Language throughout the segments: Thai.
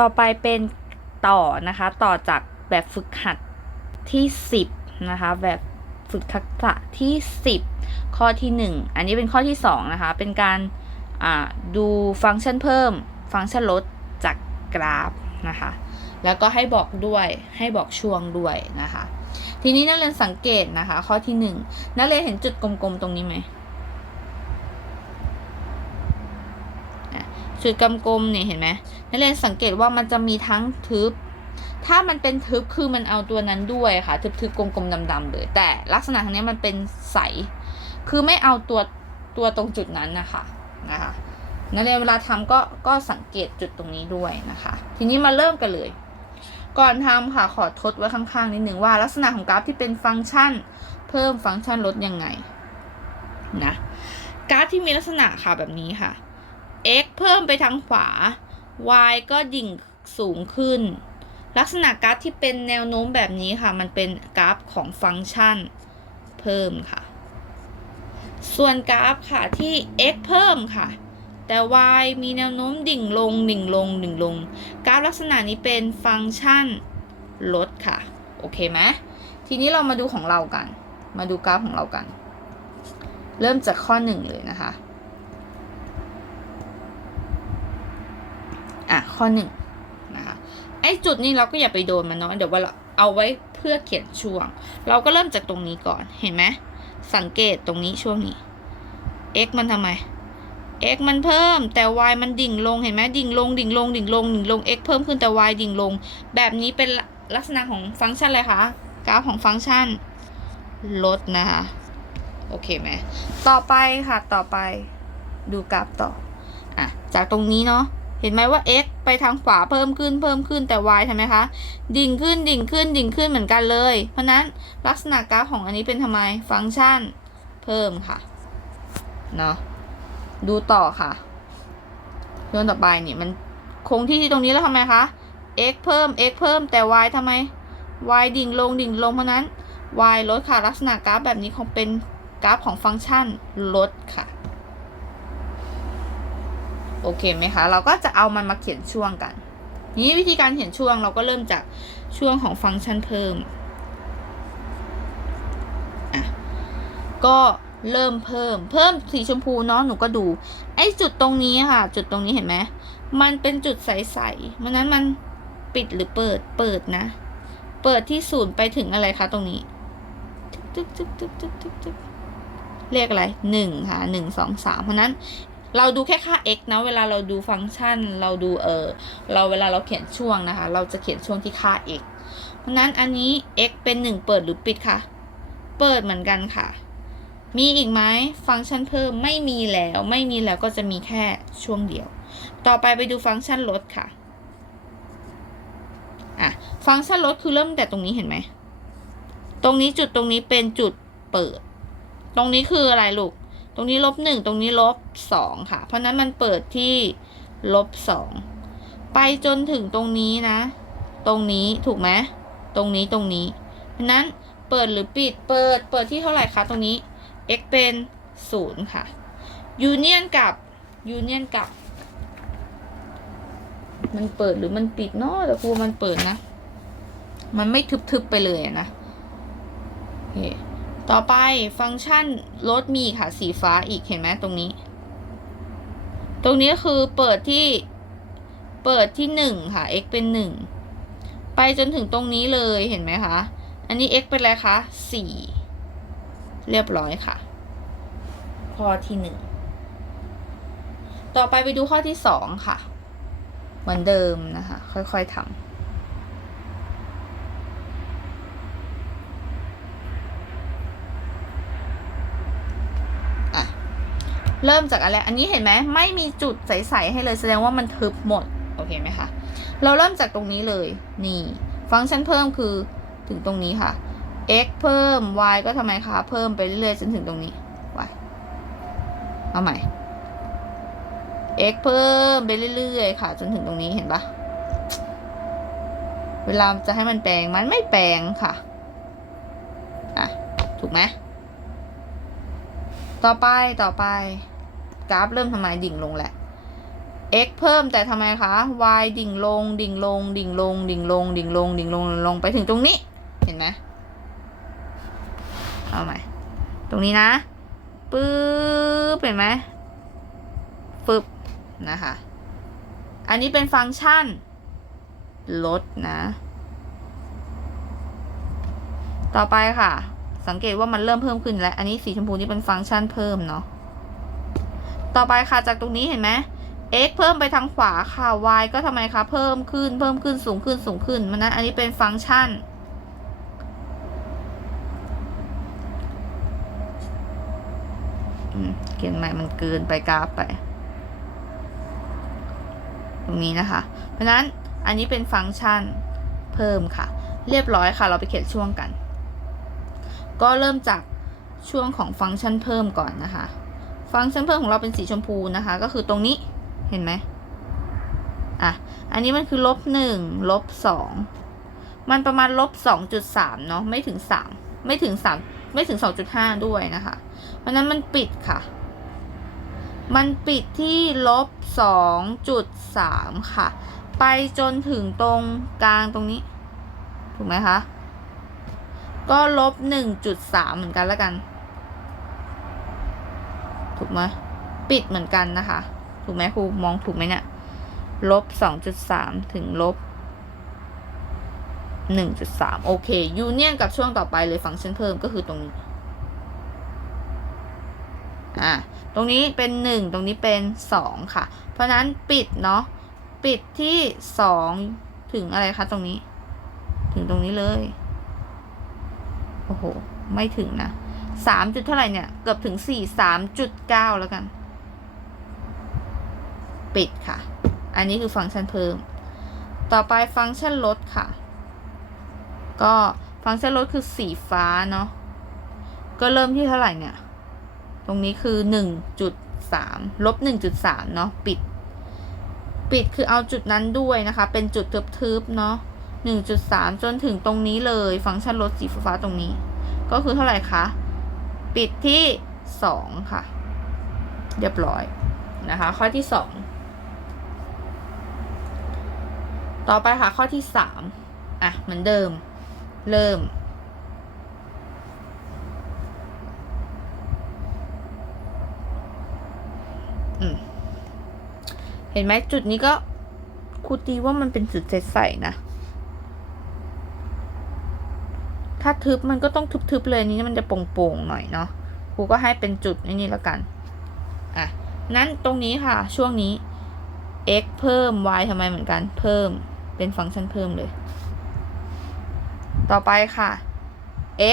ต่อไปเป็นต่อนะคะ ต่อจากแบบฝึกหัดที่ 10 นะคะ แบบฝึกทักษะที่ 10 ข้อที่ 1 อันนี้เป็นข้อที่ 2 นะคะ เป็นการดูฟังก์ชันเพิ่ม ฟังก์ชันลดจากกราฟนะคะ แล้วก็ให้บอกด้วยให้บอกช่วงด้วยนะคะ ทีนี้นักเรียนสังเกตนะคะ ข้อที่ 1 นักเรียนเห็นจุดกลมๆตรงนี้ไหม จุดกำกลมเนี่ยเห็นไหมนักเรียนสังเกตว่ามันจะมีทั้งทึบ ถ้ามันเป็นทึบคือมันเอาตัวนั้นด้วยค่ะ ทึบๆกลมๆดำๆเลยแต่ลักษณะทางนี้มันเป็นใส คือไม่เอาตัวตัวตรงจุดนั้นนะคะนะคะนักเรียนเวลาทำก็ก็สังเกตจุดตรงนี้ด้วยนะคะ ทีนี้มาเริ่มกันเลย ก่อนทำค่ะขอทดไว้ข้างๆนิดหนึ่งว่า ลักษณะของกราฟที่เป็นฟังก์ชัน เพิ่มฟังก์ชันลดยังไงนะกราฟที่มีลักษณะค่ะแบบนี้ค่ะ x เพิ่มไปทางขวา y ก็ดิ่งสูงขึ้น ลักษณะกราฟที่เป็นแนวโน้มแบบนี้ค่ะ มันเป็นกราฟของฟังก์ชันเพิ่มค่ะ ส่วนกราฟค่ะที่ x เพิ่มค่ะ แต่ y มีแนวโน้มดิ่งลงดิ่งลงดิ่งลง กราฟลักษณะนี้เป็นฟังก์ชันลดค่ะ โอเคไหมทีนี้เรามาดูของเรากัน มาดูกราฟของเรากัน เริ่มจากข้อหนึ่งเลยนะคะ อะ ข้อหนึ่งนะคะไอ้จุดนี้เราก็อย่าไปโดนมันเนาะเดี๋ยวว่าเราเอาไว้เพื่อเขียนช่วง เราก็เริ่มจากตรงนี้ก่อนเห็นไหมสังเกตตรงนี้ช่วงนี้ x มันทำไม x มันเพิ่มแต่ y มันดิ่งลงเห็นไหมดิ่งลงดิ่งลงดิ่งลงดิ่งลง x เพิ่มขึ้นแต่ y ดิ่งลง แบบนี้เป็นลักษณะของฟังก์ชันอะไรคะกราฟของฟังก์ชันลดนะคะโอเคไหมต่อไปค่ะต่อไปดูกราฟต่ออะจากตรงนี้เนาะ เห็นไหมว่า x ไปทางขวาเพิ่มขึ้นเพิ่มขึ้นแต่ y ทำไมคะ ดิ่งขึ้นดิ่งขึ้นดิ่งขึ้นเหมือนกันเลย เพราะนั้นลักษณะกราฟของอันนี้เป็นทำไมฟังก์ชัน เพิ่มค่ะเนาะดูต่อค่ะย้อนต่อไปนี่มันคงที่ที่ตรงนี้แล้วทำไมคะ x เพิ่ม x เพิ่มแต่ y ทำไม y ดิ่งลงดิ่งลงเพราะนั้น y ลดค่ะลักษณะกราฟแบบนี้คงเป็นกราฟของฟังก์ชันลดค่ะ โอเคไหมคะ เราก็จะเอามันมาเขียนช่วงกัน นี้วิธีการเขียนช่วงเราก็เริ่มจากช่วงของฟังก์ชันเพิ่มอะก็เริ่มเพิ่ม เพิ่มสีชมพูเนาะหนูก็ดู ไอ้จุดตรงนี้ค่ะ จุดตรงนี้เห็นไหมมันเป็นจุดใสๆมันนั้นมันปิดหรือเปิดเปิดนะ เปิดที่ศูนย์ไปถึงอะไรคะตรงนี้ตึ๊กตึ๊กตึ๊กตึ๊กตึ๊กตึ๊กเลขอะไรหนึ่งค่ะหนึ่งสองสามเพราะนั้น เราดูแค่ค่า x นะ เวลาเราดูฟังก์ชัน เราดูเออเราเวลาเราเขียนช่วงนะคะ เราจะเขียนช่วงที่ค่า x เพราะนั้นอันนี้ x เป็น 1 เปิดหรือปิดคะเปิดเหมือนกันค่ะ มีอีกไหมฟังก์ชันเพิ่มไม่มีแล้ว ไม่มีแล้วก็จะมีแค่ช่วงเดียว ต่อไปไปดูฟังก์ชันลดค่ะอะฟังก์ชันลดคือเริ่มแต่ตรงนี้เห็นไหม ตรงนี้จุดตรงนี้เป็นจุดเปิด ตรงนี้คืออะไรลูก ตรงนี้ลบหนึ่งตรงนี้ลบสองค่ะ เพราะนั้นมันเปิดที่ลบสองไปจนถึงตรงนี้นะ ตรงนี้ถูกไหมตรงนี้ตรงนี้เพราะนั้นเปิดหรือปิดเปิดเปิดที่เท่าไหร่คะตรงนี้ x เป็นศูนย์ค่ะยูเนียนกับยูเนียนกับ มันเปิดหรือมันปิดเนาะแต่ครูมันเปิดนะ มันไม่ทึบๆไปเลยนะโอเค ต่อไปฟังก์ชันลดมีค่ะสีฟ้าอีกเห็นไหมตรงนี้ ตรงนี้คือเปิดที่เปิดที่หนึ่งค่ะ x เป็นหนึ่งไปจนถึงตรงนี้เลยเห็นไหมคะ อันนี้ x เป็นอะไรคะสี่เรียบร้อยค่ะ ข้อที่หนึ่งต่อไปไปดูข้อที่สองค่ะ เหมือนเดิมนะคะ ค่อยๆทำ เริ่มจากอะไรอันนี้เห็นไหมไม่มีจุดใสๆให้เลยแสดงว่ามันทึบหมด โอเคไหมคะ เราเริ่มจากตรงนี้เลย นี่ ฟังก์ชันเพิ่มคือถึงตรงนี้ค่ะ x เพิ่ม y ก็ทำไมคะ เพิ่มไปเรื่อยๆจนถึงตรงนี้ y เอาใหม่ x เพิ่มไปเรื่อยๆค่ะ จนถึงตรงนี้เห็นปะเวลาจะให้มันแปลงมันไม่แปลงค่ะ อะ ถูกไหมต่อไปต่อไป กราฟเริ่มทำไมดิ่งลงแหละ x เพิ่มแต่ทำไมคะ y ดิ่งลง ดิ่งลง ดิ่งลง ดิ่งลง ดิ่งลง ดิ่งลงลงไปถึงตรงนี้ เห็นไหมเอาใหม่ ตรงนี้นะปึ๊บเห็นไหมฟึบนะคะ อันนี้เป็นฟังก์ชัน ลดนะ ต่อไปค่ะ สังเกตว่ามันเริ่มเพิ่มขึ้นแล้ว อันนี้สีชมพูนี่เป็นฟังก์ชันเพิ่มเนาะ ต่อไปค่ะจากตรงนี้เห็นไหม x เพิ่มไปทางขวาค่ะ y ก็ทำไมคะ เพิ่มขึ้น เพิ่มขึ้น สูงขึ้น สูงขึ้น มันนั้นอันนี้เป็นฟังก์ชัน เขียนใหม่มันเกินไปกราฟไป ตรงนี้นะคะ เพราะฉะนั้นอันนี้เป็นฟังก์ชันเพิ่มค่ะ เรียบร้อยค่ะ เราไปเขียนช่วงกัน ก็เริ่มจากช่วงของฟังก์ชันเพิ่มก่อนนะคะ ฟังก์ชันเพิ่มของเราเป็นสีชมพูนะคะ ก็คือตรงนี้เห็นไหมอะ อันนี้มันคือลบหนึ่งลบสองมันประมาณลบสองจุดสามเนาะไม่ถึงสามไม่ถึงสามไม่ถึงสองจุดห้าด้วยนะคะเพราะนั้นมันปิดค่ะ มันปิดที่ลบสองจุดสามค่ะ ไปจนถึงตรงกลางตรงนี้ ถูกไหมคะ ก็ลบหนึ่งจุดสามเหมือนกันแล้วกัน ถูกไหมปิดเหมือนกันนะคะ ถูกไหมครูมองถูกไหมเนี่ยลบสองจุดสามถึงลบหนึ่งจุดสามโอเคยูเนียนกับช่วงต่อไปเลยฟังก์ชันเพิ่มก็คือตรงนี้อ่าตรงนี้เป็นหนึ่งตรงนี้เป็นสองค่ะ เพราะนั้นปิดเนาะปิดที่สองถึงอะไรคะตรงนี้ ถึงตรงนี้เลย โอ้โห ไม่ถึงนะ สามจุดเท่าไหร่เนี่ย เกือบถึงสี่สามจุดเก้าแล้วกัน ปิดค่ะ อันนี้คือฟังก์ชันเพิ่ม ต่อไปฟังก์ชันลดค่ะ ก็ฟังก์ชันลดคือสีฟ้าเนาะ ก็เริ่มที่เท่าไหร่เนี่ย ตรงนี้คือหนึ่งจุดสามลบหนึ่งจุดสามเนาะ ปิด ปิดคือเอาจุดนั้นด้วยนะคะ เป็นจุดทึบๆเนาะหนึ่งจุดสามจนถึงตรงนี้เลย ฟังก์ชันลดสีฟ้าตรงนี้ ก็คือเท่าไหร่คะ ปิดที่สองค่ะ เรียบร้อยนะคะ ข้อที่สองต่อไปค่ะข้อที่สามอะ เหมือนเดิม เริ่มอืมเห็นไหมจุดนี้ก็ครูตีว่ามันเป็นจุดใสๆนะ ถ้าทึบมันก็ต้องทึบๆเลยนี้มันจะโป่งๆหน่อยเนาะครูก็ให้เป็นจุดนี่แล้วกันอะนั้นตรงนี้ค่ะช่วงนี้ x เพิ่ม y ทำไมเหมือนกัน เพิ่มเป็นฟังก์ชันเพิ่มเลย ต่อไปค่ะ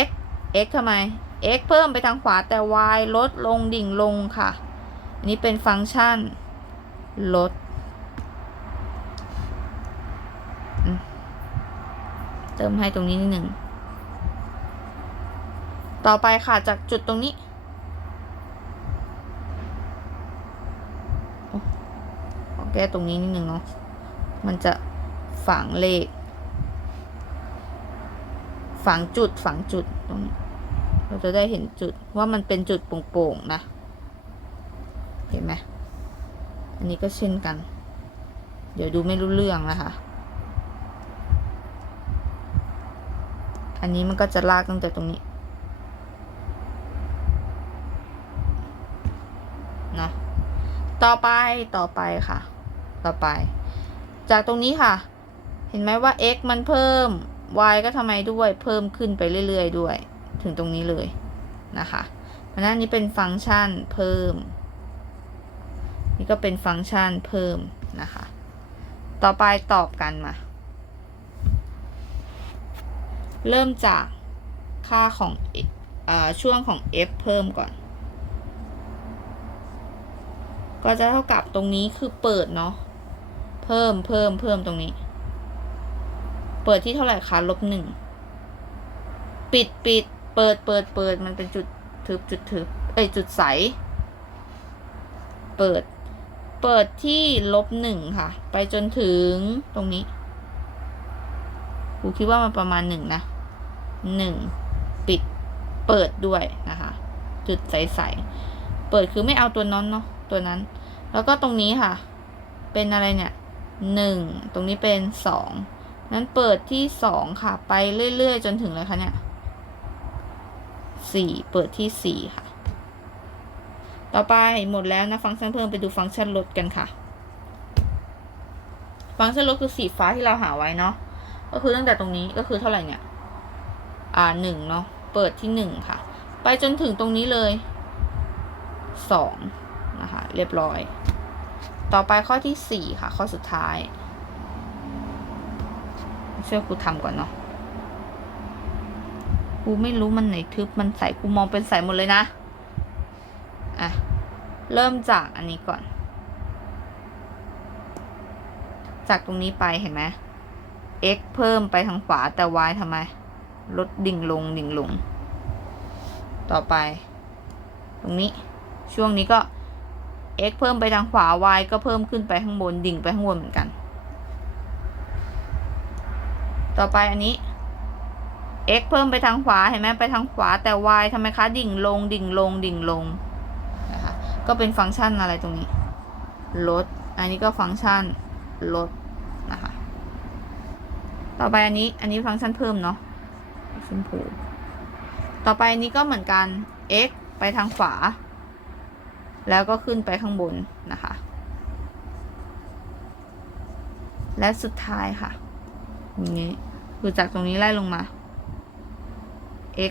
x x ทำไม x เพิ่มไปทางขวาแต่ y ลดลงดิ่งลงค่ะ อันนี้เป็นฟังก์ชันลด เติมให้ตรงนี้นิดหนึ่ง ต่อไปค่ะจากจุดตรงนี้ขอแก้ตรงนี้นิดหนึ่งเนาะ มันจะฝังเลข ฝังจุดฝังจุดตรงนี้ เราจะได้เห็นจุดว่ามันเป็นจุดโป่งๆนะ เห็นไหม อันนี้ก็เช่นกัน เดี๋ยวดูไม่รู้เรื่องนะคะอันนี้มันก็จะลากตั้งแต่ตรงนี้นะ ต่อไปต่อไปค่ะ ต่อไป จากตรงนี้ค่ะ เห็นไหมว่า x มันเพิ่ม y ก็ทำไมด้วยเพิ่มขึ้นไปเรื่อยๆด้วย ถึงตรงนี้เลยนะคะเพราะนั้นนี้เป็นฟังก์ชันเพิ่ม นี่ก็เป็นฟังก์ชันเพิ่มนะคะ ต่อไปตอบกันมา เริ่มจากค่าของอช่วงของ f เพิ่มก่อน ก็จะเท่ากับตรงนี้คือเปิดเนาะ เพิ่มเพิ่มเพิ่มตรงนี้ เปิดที่เท่าไหร่คะลบหนึ่ง ปิดปิด เปิดเปิดเปิดมันเป็นจุดทึบจุดทึบเอ้ยจุดใส เปิด เปิดที่ลบหนึ่งค่ะ ไปจนถึงตรงนี้ครูคิดว่ามันประมาณหนึ่งนะหนึ่งปิด เปิดด้วยนะคะ จุดใสๆ เปิดคือไม่เอาตัวนั้นเนาะ ตัวนั้น แล้วก็ตรงนี้ค่ะ เป็นอะไรเนี่ยหนึ่งตรงนี้เป็นสองนั้นเปิดที่สองค่ะ ไปเรื่อยๆ จนถึงเลยคะเนี่ยสี่เปิดที่สี่ค่ะ ต่อไปหมดแล้วนะฟังก์ชันเพิ่มไปดูฟังก์ชันลดกันค่ะ ฟังก์ชันลดคือสีฟ้าที่เราหาไว้เนาะก็คือตั้งแต่ตรงนี้ก็คือเท่าไหร่เนี่ย อ่าหนึ่งเนาะเปิดที่หนึ่งค่ะ ไปจนถึงตรงนี้เลยสอง นะคะ เรียบร้อย ต่อไปข้อที่สี่ค่ะ ข้อสุดท้ายเชื่อครูทำก่อนเนาะครูไม่รู้มันไหนทึบมันใสครูมองเป็นใสหมดเลยนะ อะ เริ่มจากอันนี้ก่อน จากตรงนี้ไปเห็นไหม x เพิ่มไปทางขวาแต่ y ทำไม ลดดิ่งลงดิ่งลง ต่อไป ตรงนี้ ช่วงนี้ก็ x เพิ่มไปทางขวา y ก็เพิ่มขึ้นไปข้างบนดิ่งไปข้างบนเหมือนกัน ต่อไปอันนี้ x เพิ่มไปทางขวาเห็นไหมไปทางขวาแต่ y ทำไมคะดิ่งลง ดิ่งลง ดิ่งลงนะคะก็เป็นฟังก์ชันอะไรตรงนี้ ลด อันนี้ก็ฟังก์ชันลดนะคะต่อไปอันนี้อันนี้ฟังก์ชันเพิ่มเนาะชมพูต่อไปอันนี้ก็เหมือนกัน x ไปทางขวา แล้วก็ขึ้นไปข้างบนนะคะ และสุดท้ายค่ะอย่างนี้คือจากตรงนี้ไล่ลงมา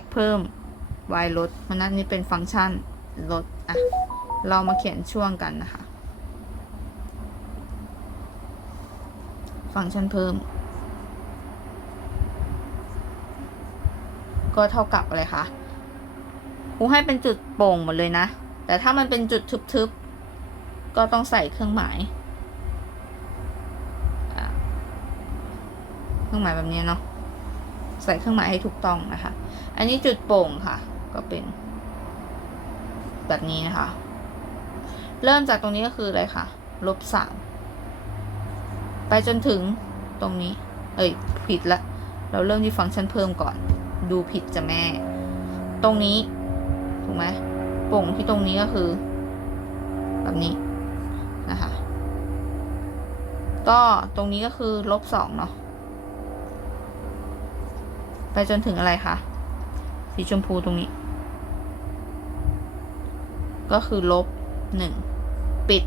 x เพิ่ม y ลดเพราะนั้นนี่เป็นฟังก์ชันลดอะเรามาเขียนช่วงกันนะคะ ฟังก์ชันเพิ่ม ก็เท่ากับอะไรคะครูให้เป็นจุดโป่งหมดเลยนะ แต่ถ้ามันเป็นจุดทึบๆ ก็ต้องใส่เครื่องหมาย เครื่องหมายแบบนี้เนาะ ใส่เครื่องหมายให้ถูกต้องนะคะ อันนี้จุดโป่งค่ะ ก็เป็น แบบนี้นะคะ เริ่มจากตรงนี้ก็คืออะไรคะลบสามไปจนถึงตรงนี้ เอ้ย ผิดละ เราเริ่มที่ฟังก์ชันเพิ่มก่อน ดูผิดจะแม่ ตรงนี้ ถูกไหม ป่งที่ตรงนี้ก็คือ แบบนี้นะคะ ก็ตรงนี้ก็คือลบสองเนาะไปจนถึงอะไรคะสีชมพูตรงนี้ ก็คือลบหนึ่งปิด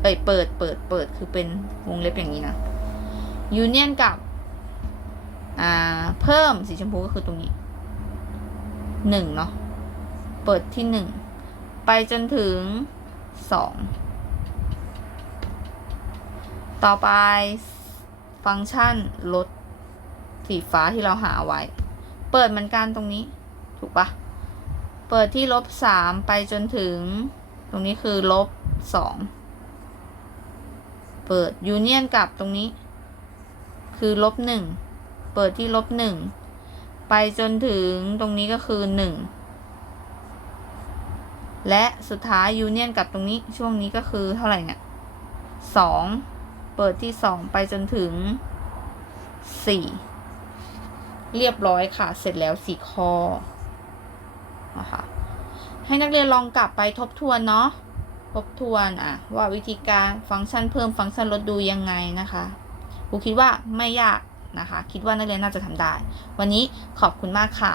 เอ้ยเปิดเปิดเปิดคือเป็นวงเล็บอย่างนี้นะยูเนียนกับ อ่า เพิ่มสีชมพูก็คือตรงนี้หนึ่งเนาะ เปิดที่หนึ่งไปจนถึงสองต่อไปฟังก์ชันลดสีฟ้าที่เราหาไว้ เปิดเหมือนกันตรงนี้ ถูกปะเปิดที่ลบสามไปจนถึง ตรงนี้คือลบสองเปิดยูเนียนกับตรงนี้ คือลบหนึ่งเปิดที่ลบหนึ่งไปจนถึงตรงนี้ก็คือหนึ่ง และสุดท้ายยูเนียนกับตรงนี้ช่วงนี้ก็คือเท่าไหร่เนี่ยสองเปิดที่สองไปจนถึงสี่เรียบร้อยค่ะ เสร็จแล้วสี่ข้อนะคะให้นักเรียนลองกลับไปทบทวนเนาะทบทวนอะว่าวิธีการฟังก์ชันเพิ่มฟังก์ชันลดดูยังไงนะคะครูคิดว่าไม่ยากนะคะ คิดว่านักเรียนน่าจะทำได้ วันนี้ขอบคุณมากค่ะ